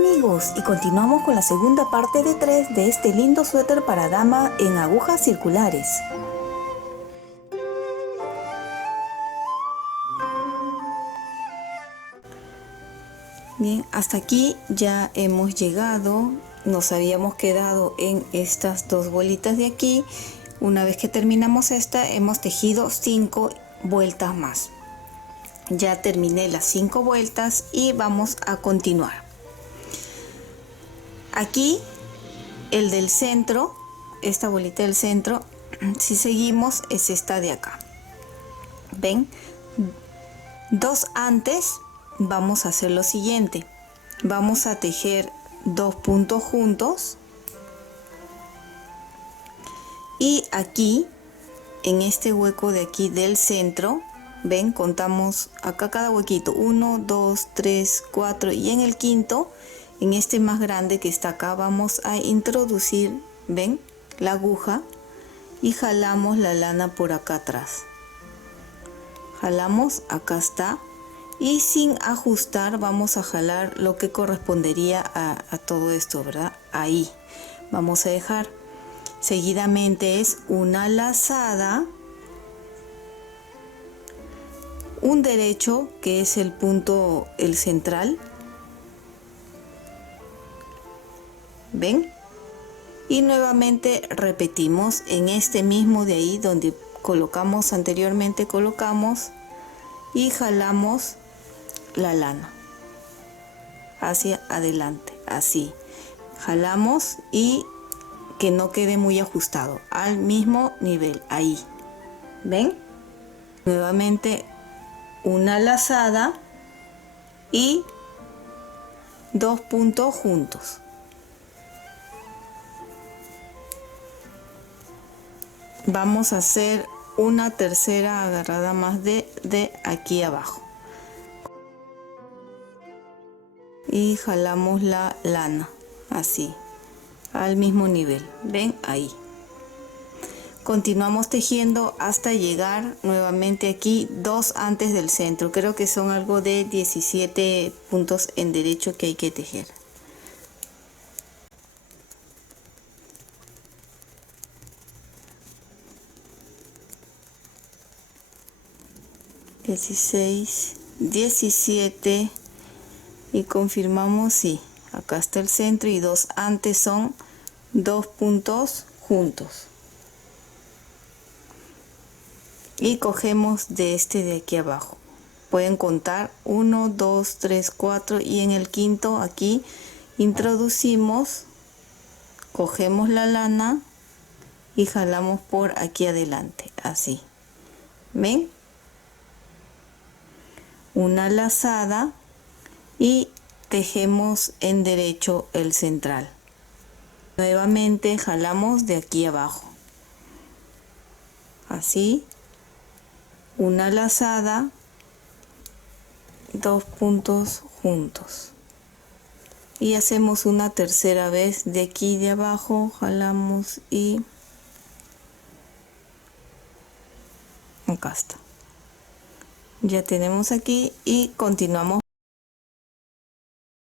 amigos, y continuamos con la segunda parte de 3 de este lindo suéter para dama en agujas circulares. Bien, hasta aquí ya hemos llegado. Nos habíamos quedado en estas dos bolitas de aquí. Una vez que terminamos esta, hemos tejido 5 vueltas más. Ya terminé las 5 vueltas y vamos a continuar. Aquí el del centro, esta bolita del centro, si seguimos, es esta de acá. ¿Ven? 2 antes vamos a hacer lo siguiente. Vamos a tejer 2 puntos juntos. Y aquí, en este hueco de aquí del centro, ven, contamos acá cada huequito. 1, 2, 3, 4 y en el quinto, en este más grande que está acá, vamos a introducir, ven, la aguja y jalamos la lana por acá atrás. Jalamos, acá está, y sin ajustar vamos a jalar lo que correspondería a todo esto, ¿verdad? Ahí vamos a dejar. Seguidamente es una lazada, un derecho que es el punto, el central, ¿ven? Y nuevamente repetimos en este mismo de ahí donde colocamos anteriormente, colocamos y jalamos la lana hacia adelante, así jalamos y que no quede muy ajustado, al mismo nivel, ahí, ven, nuevamente una lazada y 2 puntos juntos. Vamos a hacer una tercera agarrada más de aquí abajo y jalamos la lana así al mismo nivel, ven, ahí. Continuamos tejiendo hasta llegar nuevamente aquí 2 antes del centro. Creo que son algo de 17 puntos en derecho que hay que tejer. (16, 17) y confirmamos, sí, acá está el centro y 2 antes son 2 puntos juntos. Y cogemos de este de aquí abajo. Pueden contar 1, 2, 3, 4 y en el quinto aquí introducimos, cogemos la lana y jalamos por aquí adelante, así. ¿Ven? Una lazada y tejemos en derecho el central. Nuevamente jalamos de aquí abajo, así, una lazada, 2 puntos juntos y hacemos una tercera vez de aquí de abajo, jalamos y acá está. Ya tenemos aquí y continuamos.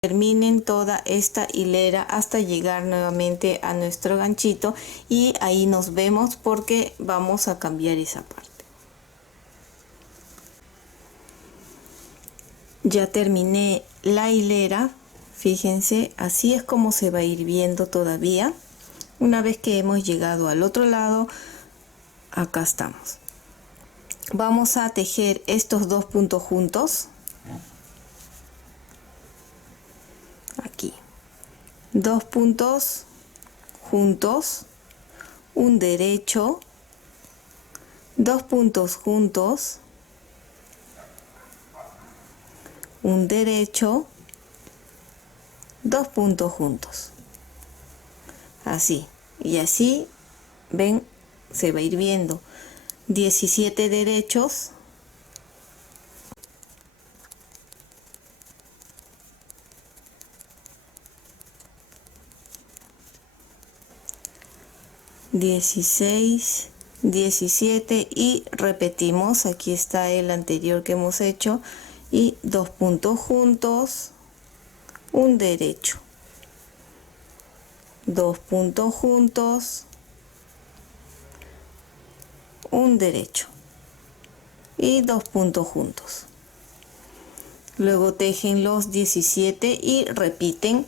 Terminen toda esta hilera hasta llegar nuevamente a nuestro ganchito y ahí nos vemos porque vamos a cambiar esa parte. Ya terminé la hilera, fíjense, así es como se va a ir viendo todavía. Una vez que hemos llegado al otro lado, acá estamos. Vamos a tejer estos 2 puntos juntos. Aquí 2 puntos juntos, un derecho, 2 puntos juntos, un derecho, 2 puntos juntos, así y así, ven, se va a ir viendo 17 derechos, (16, 17) y repetimos. Aquí está el anterior que hemos hecho y 2 puntos juntos, un derecho, 2 puntos juntos, un derecho y 2 puntos juntos. Luego tejen los 17 y repiten.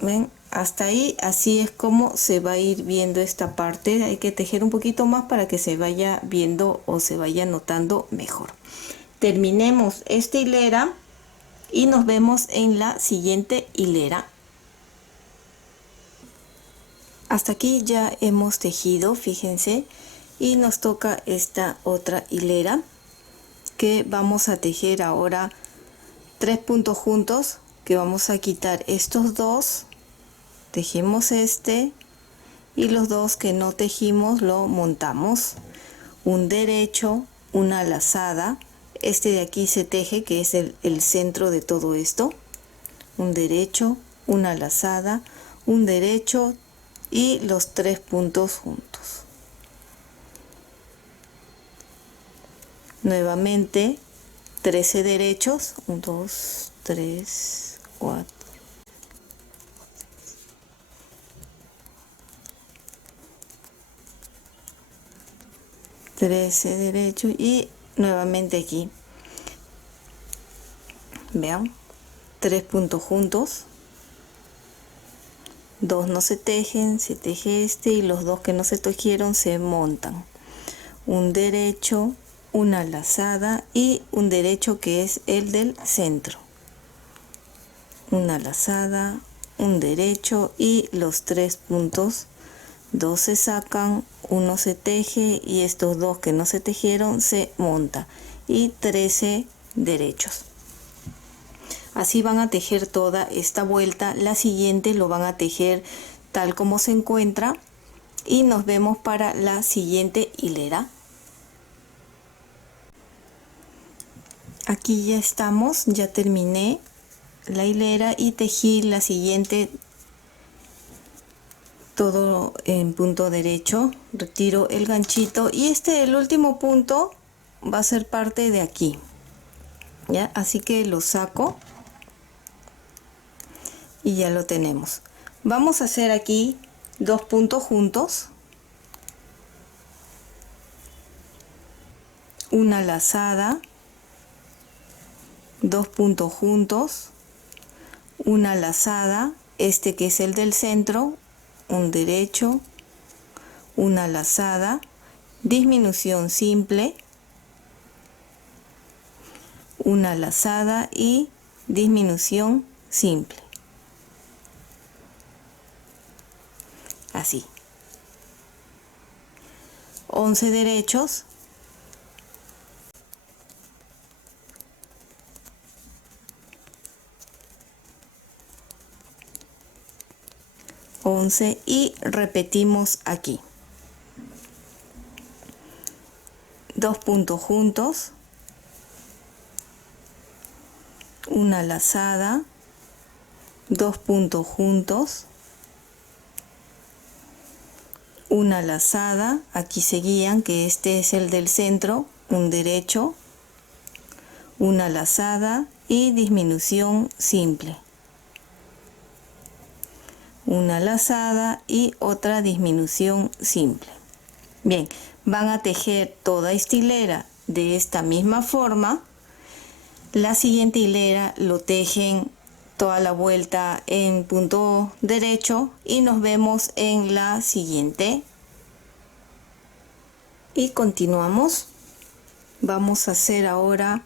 ¿Ven? Hasta ahí, así es como se va a ir viendo esta parte. Hay que tejer un poquito más para que se vaya viendo o se vaya notando mejor. Terminemos esta hilera y nos vemos en la siguiente hilera. Hasta aquí ya hemos tejido, fíjense, y nos toca esta otra hilera que vamos a tejer ahora 3 puntos juntos, que vamos a quitar estos dos, tejemos este y los dos que no tejimos lo montamos, un derecho, una lazada, este de aquí se teje, que es el centro de todo esto, un derecho, una lazada, un derecho y los 3 puntos juntos. Nuevamente 13 derechos, 1, 2, 3, 4. 13 derechos y nuevamente aquí. Vean, 3 puntos juntos. 2 no se tejen, se teje este y los dos que no se tejieron se montan. Un derecho, una lazada y un derecho que es el del centro. Una lazada, un derecho y los 3 puntos. 2 se sacan, 1 se teje y estos dos que no se tejieron se monta. Y 13 derechos. Así van a tejer toda esta vuelta. La siguiente lo van a tejer tal como se encuentra y nos vemos para la siguiente hilera. Aquí ya estamos, ya terminé la hilera y tejí la siguiente todo en punto derecho. Retiro el ganchito y el último punto va a ser parte de aquí, ¿ya? Así que lo saco y ya lo tenemos. Vamos a hacer aquí 2 puntos juntos, una lazada, 2 puntos juntos, una lazada, este que es el del centro, un derecho, una lazada, disminución simple, una lazada y disminución simple. Así. 11 derechos. Y repetimos aquí. 2 puntos juntos, una lazada, 2 puntos juntos, una lazada, aquí seguían que este es el del centro, un derecho, una lazada y disminución simple. Una lazada y otra disminución simple. Bien, van a tejer toda esta hilera de esta misma forma. La siguiente hilera lo tejen toda la vuelta en punto derecho y nos vemos en la siguiente. Y continuamos. Vamos a hacer ahora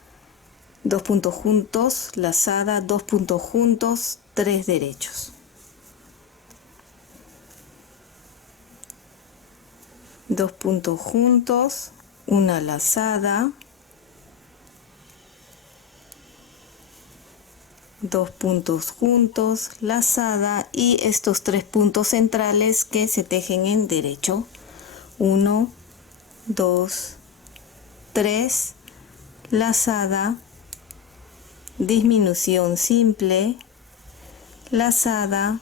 2 puntos juntos, lazada, 2 puntos juntos, 3 derechos. 2 puntos juntos, una lazada, 2 puntos juntos, lazada y estos 3 puntos centrales que se tejen en derecho. 1, 2, 3, lazada, disminución simple, lazada,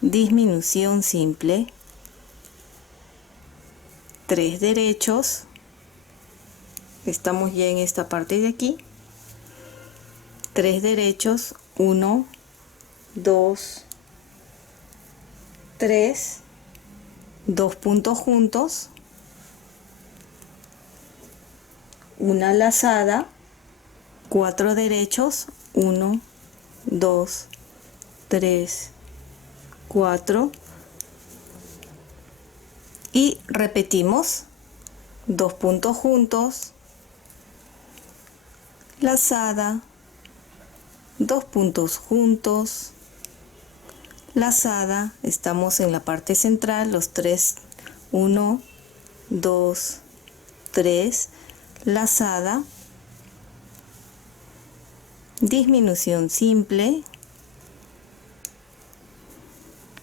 disminución simple, 3 derechos. Estamos ya en esta parte de aquí. 3 derechos, 1, 2, 3, 2 puntos juntos, una lazada, 4 derechos, 1, 2, 3, 4 y repetimos 2 puntos juntos, lazada, 2 puntos juntos, lazada, estamos en la parte central, los 3, 1, 2, 3, lazada, disminución simple,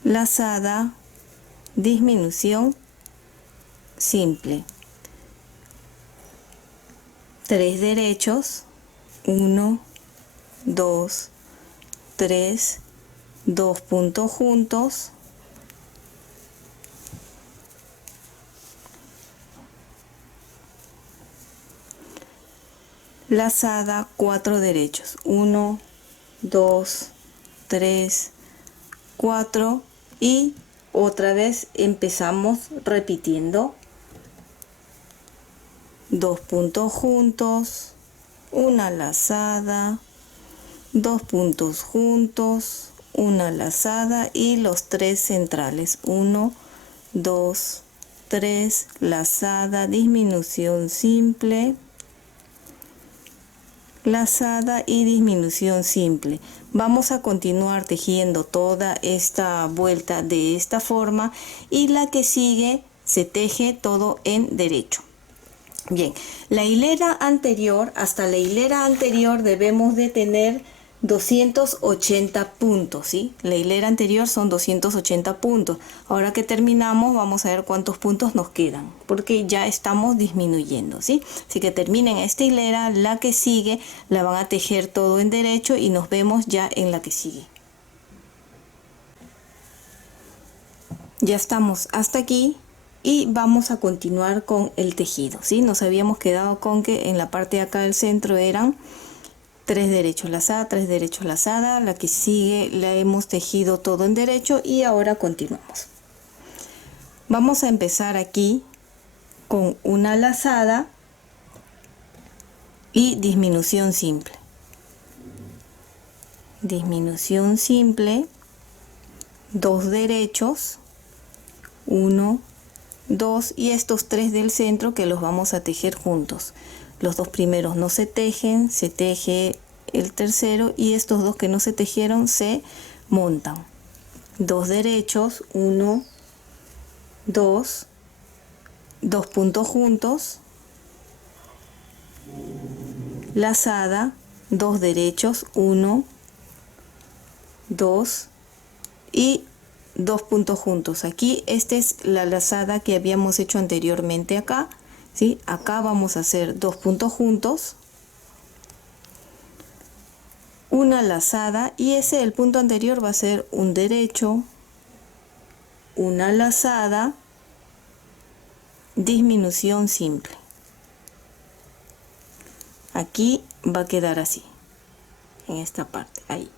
lazada, disminución simple, 3 derechos, 1, 2, 3, 2 puntos juntos, lazada, 4 derechos, 1, 2, 3, 4 y otra vez empezamos repitiendo 2 puntos juntos, una lazada, 2 puntos juntos, una lazada y los 3 centrales, 1, 2, 3, lazada, disminución simple, lazada y disminución simple. Vamos a continuar tejiendo toda esta vuelta de esta forma y la que sigue se teje todo en derecho. Bien, la hilera anterior, hasta la hilera anterior debemos de tener 280 puntos, ¿sí? La hilera anterior son 280 puntos. Ahora que terminamos vamos a ver cuántos puntos nos quedan, porque ya estamos disminuyendo, ¿sí? Así que terminen esta hilera, la que sigue la van a tejer todo en derecho y nos vemos ya en la que sigue. Ya estamos hasta aquí y vamos a continuar con el tejido, ¿sí? Nos habíamos quedado con que en la parte de acá del centro eran 3 derechos lazada, 3 derechos lazada, la que sigue la hemos tejido todo en derecho y ahora continuamos. Vamos a empezar aquí con una lazada y disminución simple. Disminución simple, 2 derechos, 1, 2 y estos 3 del centro que los vamos a tejer juntos. Los 2 primeros no se tejen, se teje el tercero y estos 2 que no se tejieron se montan. 2 derechos, 1, 2, 2 puntos juntos, lazada, 2 derechos, 1, 2 y 2 puntos juntos. Aquí esta es la lazada que habíamos hecho anteriormente acá, ¿sí? Acá vamos a hacer 2 puntos juntos, una lazada y ese el punto anterior va a ser un derecho, una lazada, disminución simple. Aquí va a quedar así, en esta parte, ahí.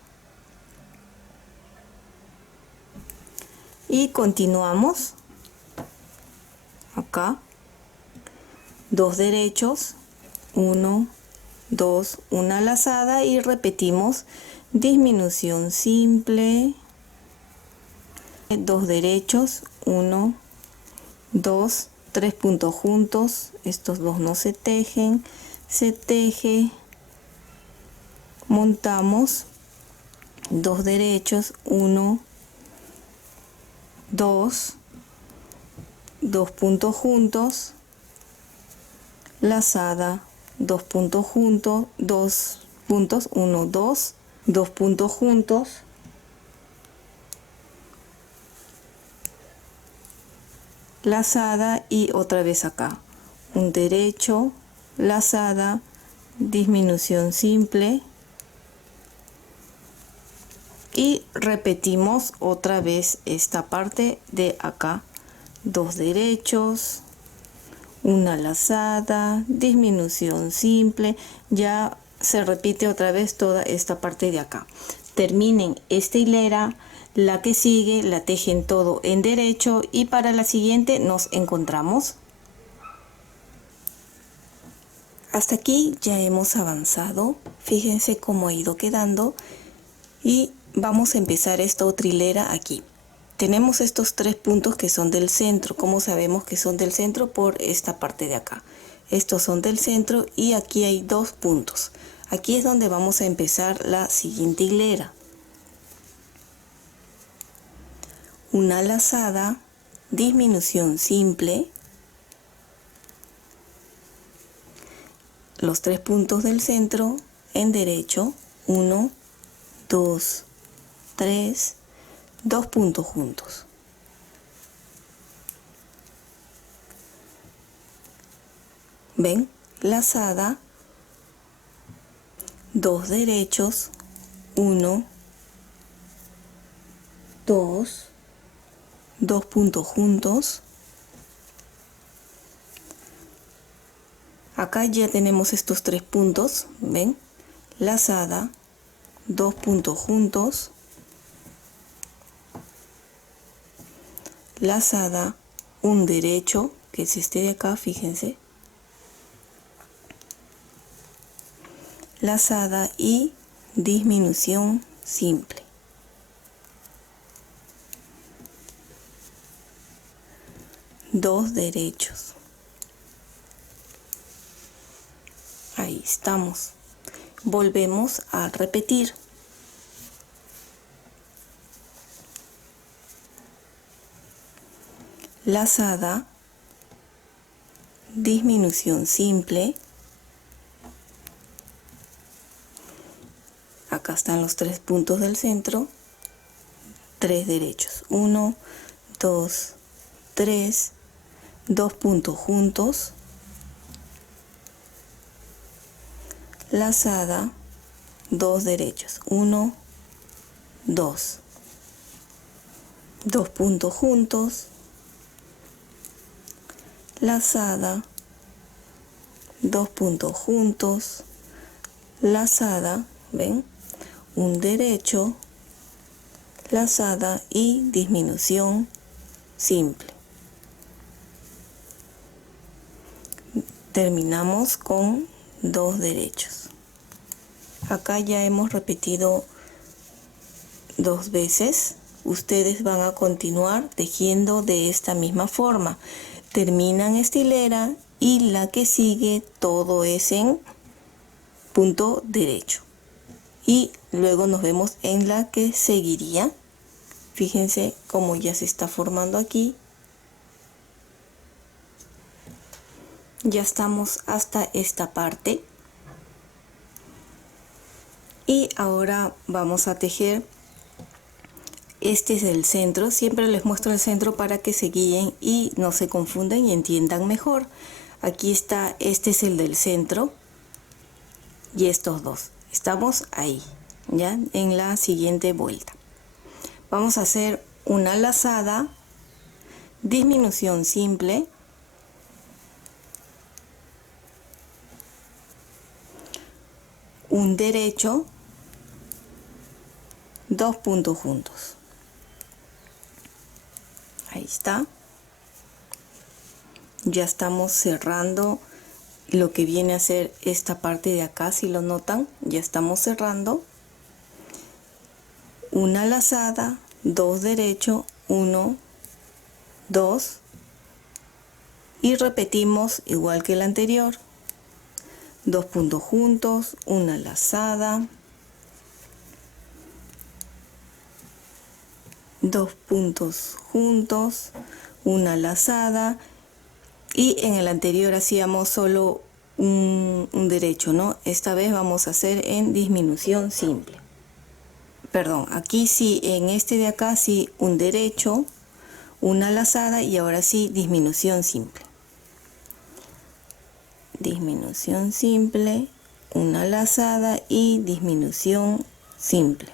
Y continuamos acá, 2 derechos, 1, 2, una lazada y repetimos disminución simple, 2 derechos, 1, 2, 3 puntos juntos, estos 2 no se tejen, se teje, montamos, 2 derechos, 1, 2, 2 puntos juntos, lazada, 2 puntos juntos, 2 puntos, 1, 2, 2 puntos juntos, lazada y otra vez acá, un derecho, lazada, disminución simple y repetimos otra vez esta parte de acá, 2 derechos, una lazada, disminución simple. Ya se repite otra vez toda esta parte de acá. Terminen esta hilera, la que sigue la tejen todo en derecho y para la siguiente nos encontramos. Hasta aquí ya hemos avanzado, fíjense cómo ha ido quedando y vamos a empezar esta otra hilera aquí. Tenemos estos 3 puntos que son del centro. ¿Cómo sabemos que son del centro? Por esta parte de acá. Estos son del centro y aquí hay 2 puntos. Aquí es donde vamos a empezar la siguiente hilera. Una lazada, disminución simple, los 3 puntos del centro en derecho, 1, 2, 3, 2 puntos juntos. ¿Ven? Lazada, 2 derechos, 1, 2, 2 puntos juntos. Acá ya tenemos estos 3 puntos, ¿ven? Lazada, 2 puntos juntos, lazada, un derecho, que es este de acá, fíjense, lazada y disminución simple. Dos derechos. Ahí estamos. Volvemos a repetir. Lazada, disminución simple. Acá están los 3 puntos del centro. 3 derechos. 1, 2, 3. 2 puntos juntos. Lazada, 2 derechos, 1, 2, 2 puntos juntos, lazada, 2 puntos juntos, lazada, ¿ven? Un derecho, lazada y disminución simple. Terminamos con 2 derechos. Acá ya hemos repetido 2 veces. Ustedes van a continuar tejiendo de esta misma forma. Terminan esta hilera y la que sigue todo es en punto derecho. Y luego nos vemos en la que seguiría. Fíjense cómo ya se está formando aquí. Ya estamos hasta esta parte. Y ahora vamos a tejer. Este es el centro. Siempre les muestro el centro para que se guíen y no se confundan y entiendan mejor. Aquí está, este es el del centro. Y estos dos. Estamos ahí, ya en la siguiente vuelta. Vamos a hacer una lazada, disminución simple. Un derecho, 2 puntos juntos. Ahí está. Ya estamos cerrando lo que viene a ser esta parte de acá, si lo notan, ya estamos cerrando. Una lazada, 2 derechos, 1, 2 y repetimos igual que el anterior. 2 puntos juntos, una lazada, 2 puntos juntos, una lazada y en el anterior hacíamos solo un derecho, ¿no? Esta vez vamos a hacer en disminución simple. Perdón, aquí sí, en este de acá sí un derecho, una lazada y ahora sí disminución simple. Disminución simple, una lazada y disminución simple.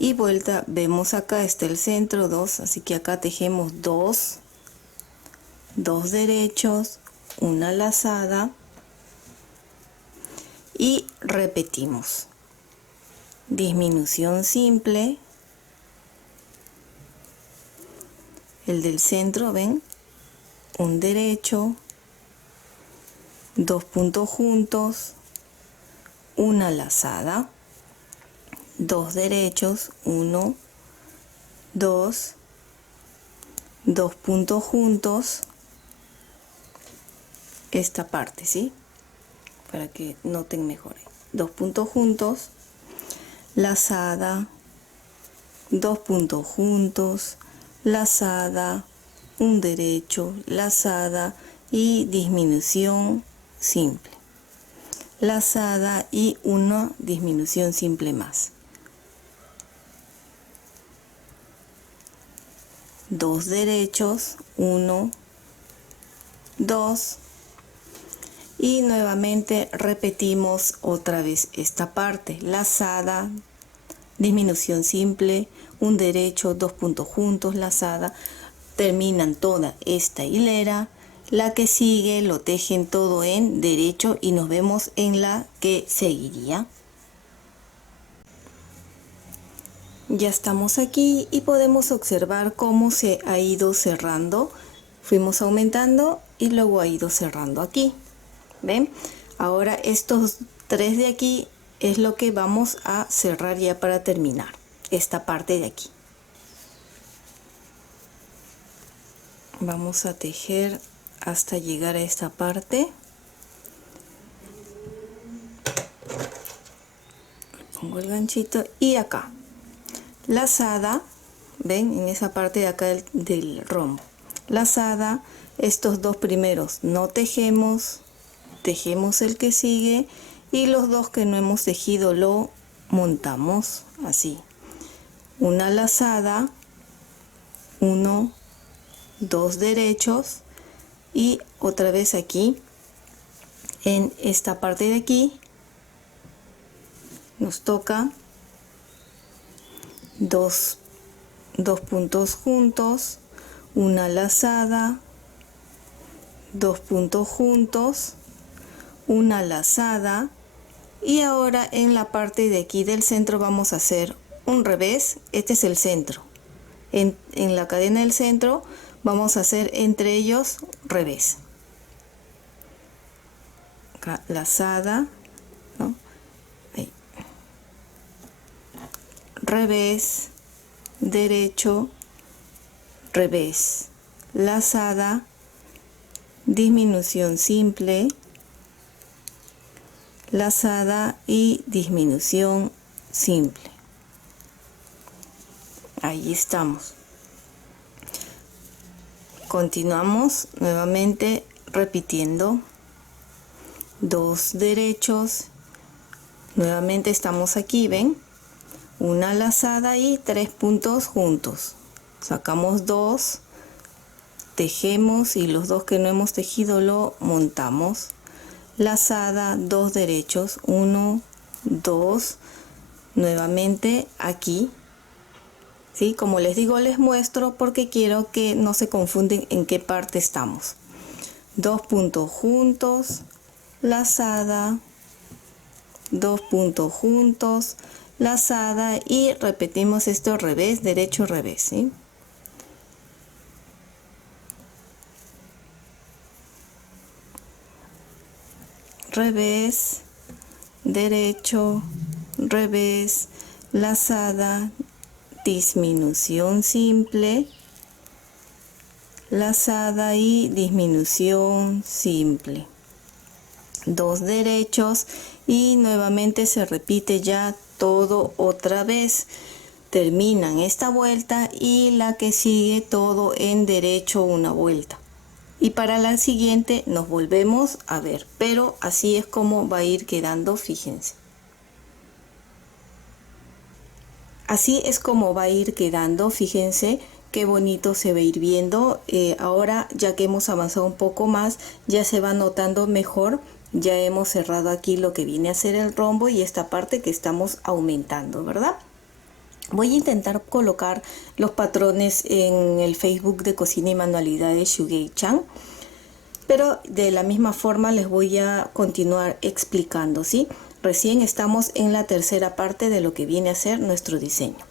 Y vuelta, vemos acá está el centro 2, así que acá tejemos 2 derechos, una lazada, y repetimos. Disminución simple. El del centro, ven, un derecho, 2 puntos juntos, una lazada, 2 derechos, 1, 2, 2 puntos juntos, esta parte, ¿sí? Para que noten mejor. 2 puntos juntos, lazada, 2 puntos juntos, lazada, un derecho, lazada y disminución simple. Lazada y una disminución simple más. 2 derechos, 1, 2 y nuevamente repetimos otra vez esta parte. Lazada, disminución simple, un derecho, 2 puntos juntos, lazada, terminan toda esta hilera. La que sigue lo tejen todo en derecho y nos vemos en la que seguiría. Ya estamos aquí y podemos observar cómo se ha ido cerrando. Fuimos aumentando y luego ha ido cerrando aquí. ¿Ven? Ahora estos 3 de aquí es lo que vamos a cerrar ya para terminar esta parte de aquí. Vamos a tejer hasta llegar a esta parte. Pongo el ganchito y acá. Lazada, ven, en esa parte de acá del rombo. Lazada, estos 2 primeros no tejemos, tejemos el que sigue y los 2 que no hemos tejido lo montamos así. Una lazada, 1, 2 derechos y otra vez aquí en esta parte de aquí nos toca 2 puntos juntos, una lazada, 2 puntos juntos, una lazada y ahora en la parte de aquí del centro vamos a hacer un revés. Este es el centro. En la cadena del centro vamos a hacer entre ellos revés. Acá, lazada, ¿no? Ahí. Revés, derecho, revés, lazada, disminución simple, lazada y disminución simple. Ahí estamos. Continuamos nuevamente repitiendo 2 derechos. Nuevamente estamos aquí, ven, una lazada y 3 puntos juntos. Sacamos 2, tejemos y los 2 que no hemos tejido lo montamos. Lazada, 2 derechos, 1, 2, nuevamente aquí. ¿Sí? Como les digo, les muestro porque quiero que no se confunden en qué parte estamos. 2 puntos juntos, lazada, 2 puntos juntos, lazada y repetimos esto revés, derecho, revés, ¿sí? Revés, derecho, revés, lazada, disminución simple, lazada y disminución simple. 2 derechos y nuevamente se repite ya todo otra vez. Terminan esta vuelta y la que sigue todo en derecho una vuelta. Y para la siguiente nos volvemos a ver, pero así es como va a ir quedando, fíjense. Así es como va a ir quedando, fíjense qué bonito se va a ir viendo. Ahora ya que hemos avanzado un poco más, ya se va notando mejor. Ya hemos cerrado aquí lo que viene a ser el rombo y esta parte que estamos aumentando, ¿verdad? Voy a intentar colocar los patrones en el Facebook de Cocina y Manualidades Shugei Chan, pero de la misma forma les voy a continuar explicando, ¿sí? Recién estamos en la tercera parte de lo que viene a ser nuestro diseño.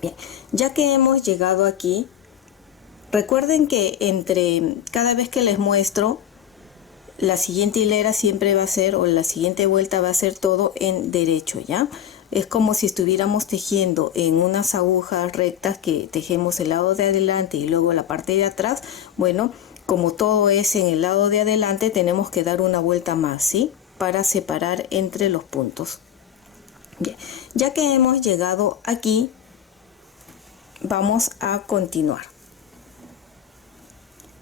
Bien, ya que hemos llegado aquí, recuerden que cada vez que les muestro, la siguiente hilera siempre va a ser, o la siguiente vuelta va a ser todo en derecho, ¿ya? Es como si estuviéramos tejiendo en unas agujas rectas que tejemos el lado de adelante y luego la parte de atrás. Bueno, como todo es en el lado de adelante, tenemos que dar una vuelta más, ¿sí? Para separar entre los puntos. Bien, ya que hemos llegado aquí, vamos a continuar.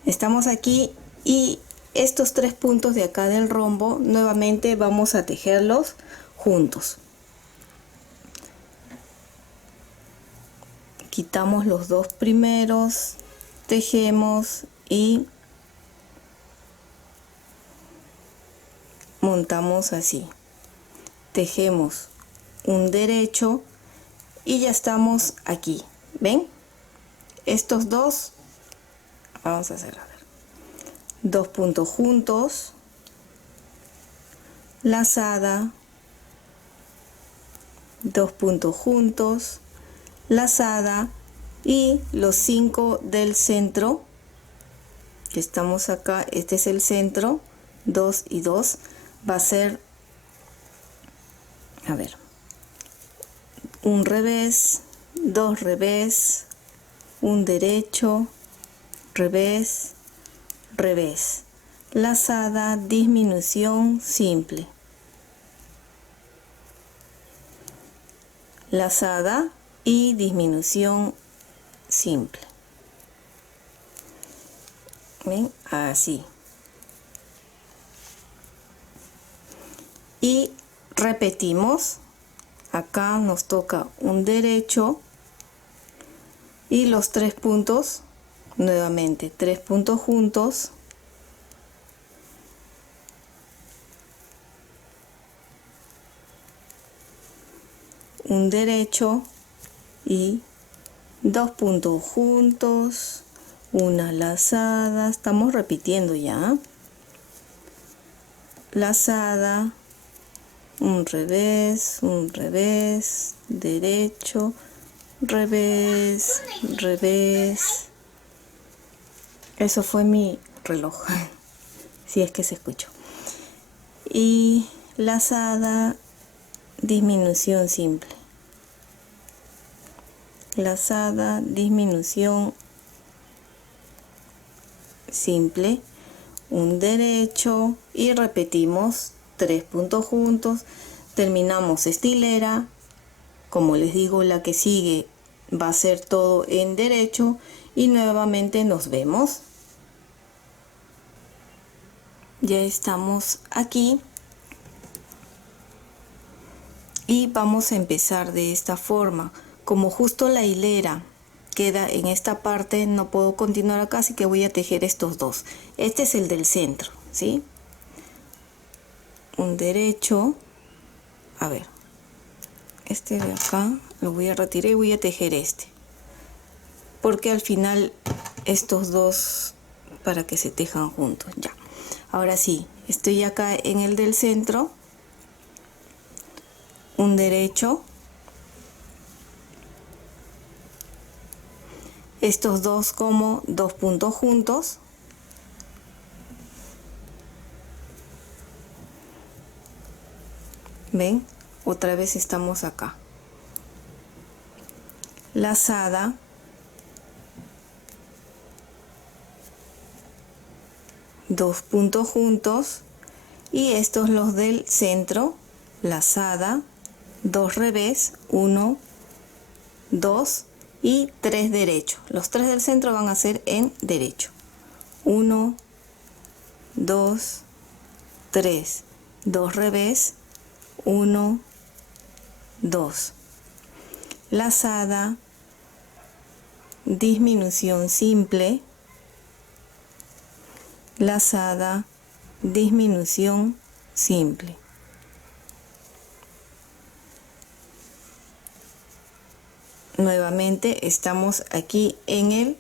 Estamos aquí y estos 3 puntos de acá del rombo nuevamente vamos a tejerlos juntos. Quitamos los 2 primeros, tejemos y montamos así. Tejemos un derecho y ya estamos aquí. ¿Ven? Estos dos, vamos a hacer, a ver, 2 puntos juntos, lazada, 2 puntos juntos, lazada, y los 5 del centro, que estamos acá, este es el centro, 2 y 2, va a ser, a ver, un revés, 2 revés, un derecho, revés, revés, lazada, disminución simple, lazada y disminución simple. ¿Ven? Así. Y repetimos. Acá nos toca un derecho y los 3 puntos, nuevamente 3 puntos juntos, un derecho y 2 puntos juntos, una lazada, estamos repitiendo ya, lazada, un revés, derecho, revés, revés. Eso fue mi reloj, si es que se escuchó. Y lazada, disminución simple. Lazada, disminución simple, un derecho y repetimos 3 puntos juntos. Terminamos esta hilera. Como les digo, la que sigue va a ser todo en derecho y nuevamente nos vemos. Ya estamos aquí y vamos a empezar de esta forma. Como justo la hilera queda en esta parte, no puedo continuar acá, así que voy a tejer estos dos. Este es el del centro, ¿sí? Un derecho, a ver, este de acá lo voy a retirar y voy a tejer este, porque al final estos dos para que se tejan juntos. Ya, ahora sí, estoy acá en el del centro, un derecho, estos dos como 2 puntos juntos, ven, otra vez estamos acá, lazada, dos puntos juntos, y estos los del centro, lazada, 2 revés, 1, 2 y 3 derecho. Los 3 del centro van a ser en derecho, 1, 2, 3, 2 revés, 1, 2, lazada, disminución simple, lazada, disminución simple. Nuevamente estamos aquí en el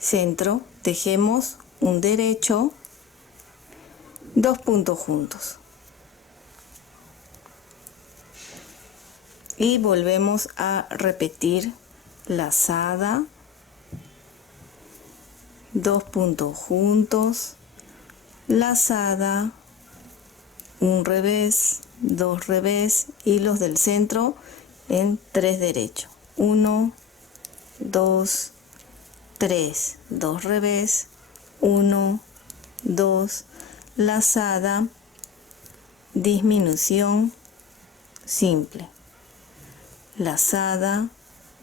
centro, tejemos un derecho, 2 puntos juntos, y volvemos a repetir lazada, 2 puntos juntos, lazada, un revés, 2 revés y los del centro en 3 derecho, 1, 2, 3, 2 revés, 1, 2, lazada, disminución simple, lazada,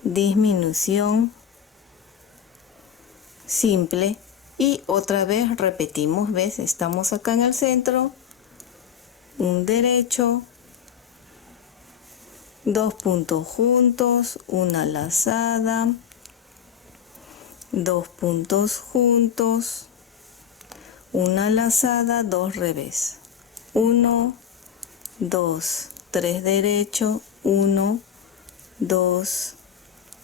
disminución simple y otra vez repetimos. ¿Ves? Estamos acá en el centro, un derecho, 2 puntos juntos, una lazada, 2 puntos juntos, una lazada, 2 revés, 1, 2, 3 derecho, 1, 2,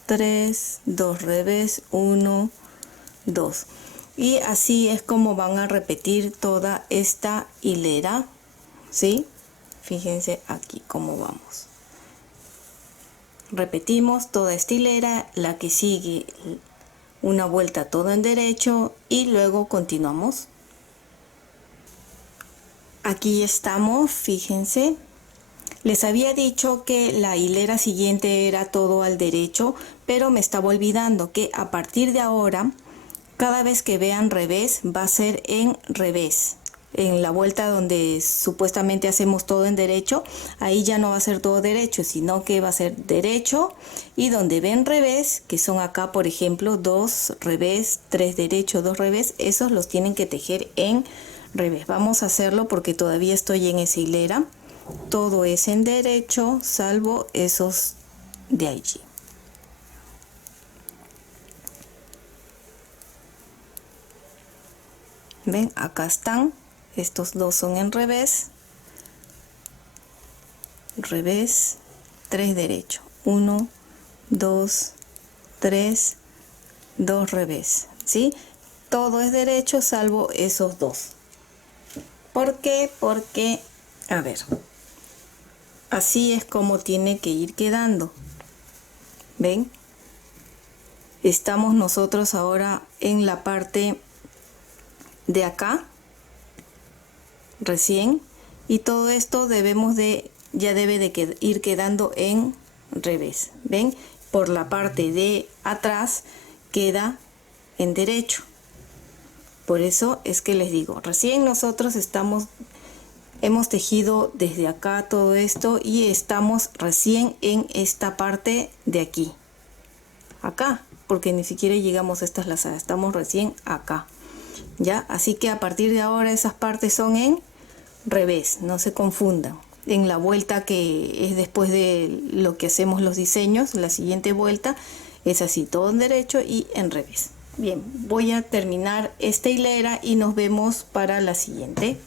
3, 2 revés, 1, 2. Y así es como van a repetir toda esta hilera, ¿sí? Fíjense aquí cómo vamos. Repetimos toda esta hilera, la que sigue una vuelta todo en derecho y luego continuamos. Aquí estamos, fíjense. Les había dicho que la hilera siguiente era todo al derecho, pero me estaba olvidando que a partir de ahora, cada vez que vean revés, va a ser en revés. En la vuelta donde supuestamente hacemos todo en derecho, ahí ya no va a ser todo derecho, sino que va a ser derecho, y donde ven revés, que son acá por ejemplo 2 revés, 3 derecho, 2 revés, esos los tienen que tejer en revés. Vamos a hacerlo porque todavía estoy en esa hilera. Todo es en derecho salvo esos de allí. Ven, acá están. Estos dos son en revés, revés, 3 derecho, 1, 2, 3, 2 revés, ¿sí? Todo es derecho salvo esos dos. ¿Por qué? Porque, a ver, así es como tiene que ir quedando. ¿Ven? Estamos nosotros ahora en la parte de acá, recién, y todo esto ya debe de ir quedando en revés. ¿Ven? Por la parte de atrás queda en derecho. Por eso es que les digo, recién nosotros hemos tejido desde acá todo esto y estamos recién en esta parte de aquí, acá, porque ni siquiera llegamos a estas lazadas, estamos recién acá, ya. Así que a partir de ahora esas partes son en revés, no se confundan. En la vuelta que es después de lo que hacemos los diseños, la siguiente vuelta es así, todo en derecho y en revés. Bien, voy a terminar esta hilera y nos vemos para la siguiente.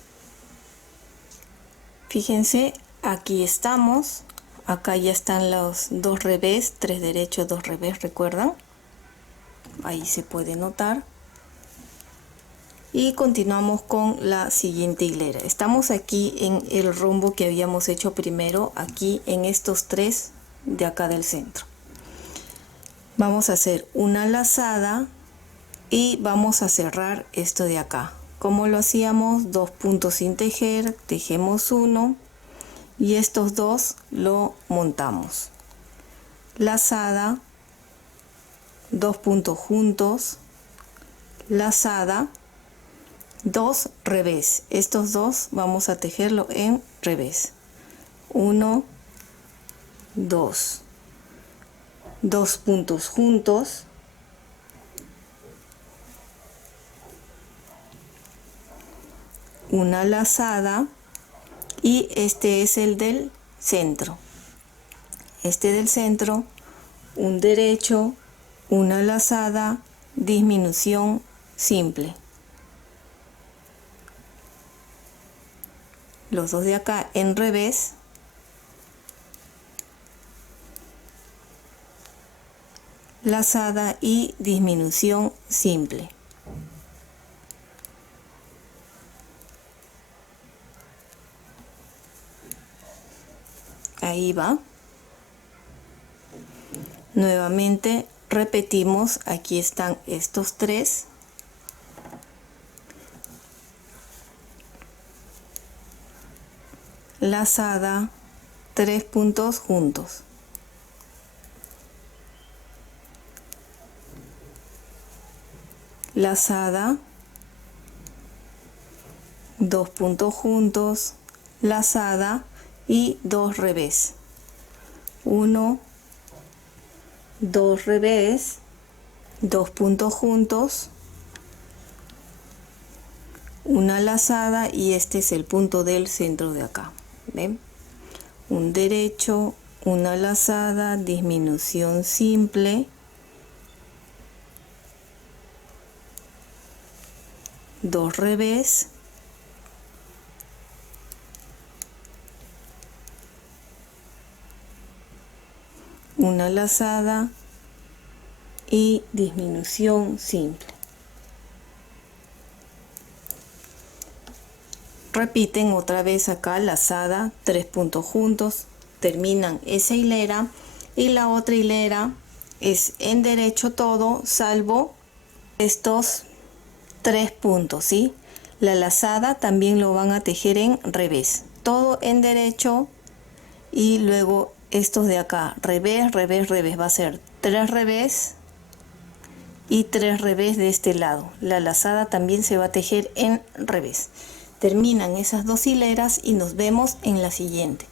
Fíjense, aquí estamos, acá ya están los 2 revés, 3 derechos, 2 revés, ¿recuerdan? Ahí se puede notar. Y continuamos con la siguiente hilera. Estamos aquí en el rombo que habíamos hecho primero, aquí en estos 3 de acá del centro. Vamos a hacer una lazada y vamos a cerrar esto de acá. ¿Cómo lo hacíamos? 2 puntos sin tejer, tejemos 1 y estos 2 lo montamos. Lazada, 2 puntos juntos, lazada, 2 revés. Estos 2 vamos a tejerlo en revés. 1, 2. 2 puntos juntos, una lazada y este es el del centro. Este del centro, un derecho, una lazada, disminución simple. Los dos de acá en revés, lazada y disminución simple. Ahí va. Nuevamente repetimos, aquí están estos 3. Lazada, 3 puntos juntos. Lazada, 2 puntos juntos, lazada y 2 revés. 1, 2 revés, 2 puntos juntos, una lazada y este es el punto del centro de acá. ¿Ven? Un derecho, una lazada, disminución simple, 2 revés, una lazada y disminución simple. Repiten otra vez acá lazada, 3 puntos juntos, terminan esa hilera y la otra hilera es en derecho todo salvo estos 3 puntos, ¿sí? La lazada también lo van a tejer en revés, todo en derecho y luego estos de acá, revés, revés, revés, va a ser 3 revés y 3 revés de este lado. La lazada también se va a tejer en revés. Terminan esas 2 hileras y nos vemos en la siguiente.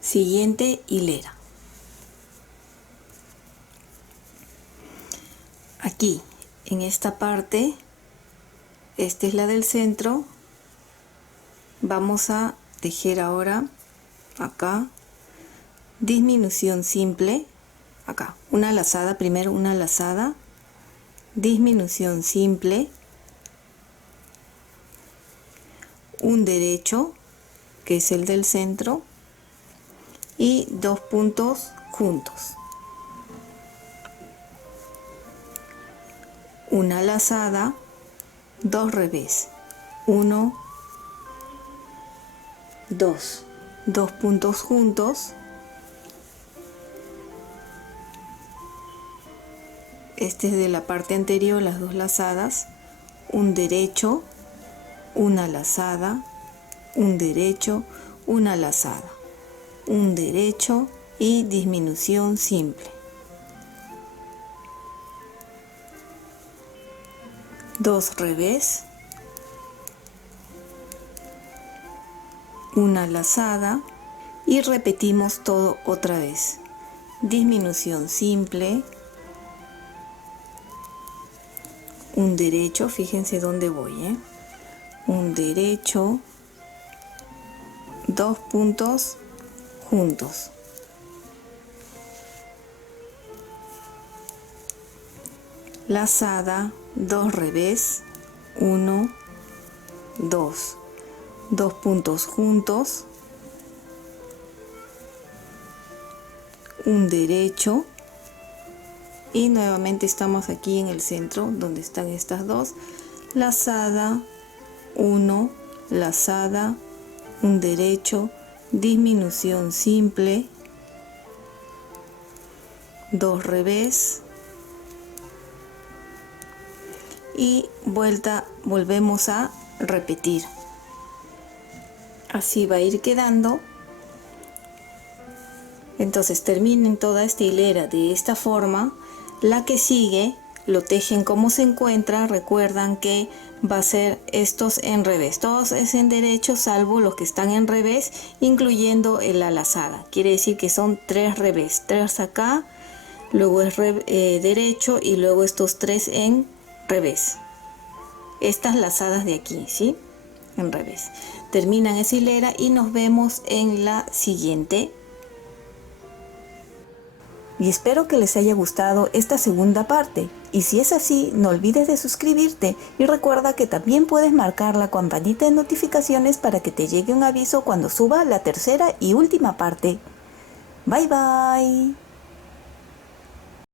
Siguiente hilera. Aquí, en esta parte, esta es la del centro. Vamos a tejer ahora acá, disminución simple, acá, una lazada, primero una lazada, disminución simple, un derecho, que es el del centro, y 2 puntos juntos, una lazada, 2 revés, 1, 2, 2 puntos juntos, este es de la parte anterior, las 2 lazadas, un derecho, una lazada, un derecho, una lazada, un derecho y disminución simple. 2 revés, una lazada y repetimos todo otra vez. Disminución simple, un derecho, fíjense dónde voy, un derecho, 2 puntos juntos, lazada, 2 revés, 1, 2, 2 puntos juntos, un derecho y nuevamente estamos aquí en el centro donde están estas 2, lazada, 1, lazada, un derecho, disminución simple, 2 revés y volvemos a repetir. Así va a ir quedando. Entonces terminen toda esta hilera de esta forma. La que sigue lo tejen como se encuentra. Recuerdan que va a ser estos en revés, todos es en derecho salvo los que están en revés, incluyendo la lazada. Quiere decir que son 3 revés, 3 acá, luego es derecho y luego estos 3 en revés. Estas lazadas de aquí, ¿sí? En revés. Terminan esa hilera y nos vemos en la siguiente. Y espero que les haya gustado esta segunda parte. Y si es así, no olvides de suscribirte y recuerda que también puedes marcar la campanita de notificaciones para que te llegue un aviso cuando suba la tercera y última parte. Bye bye.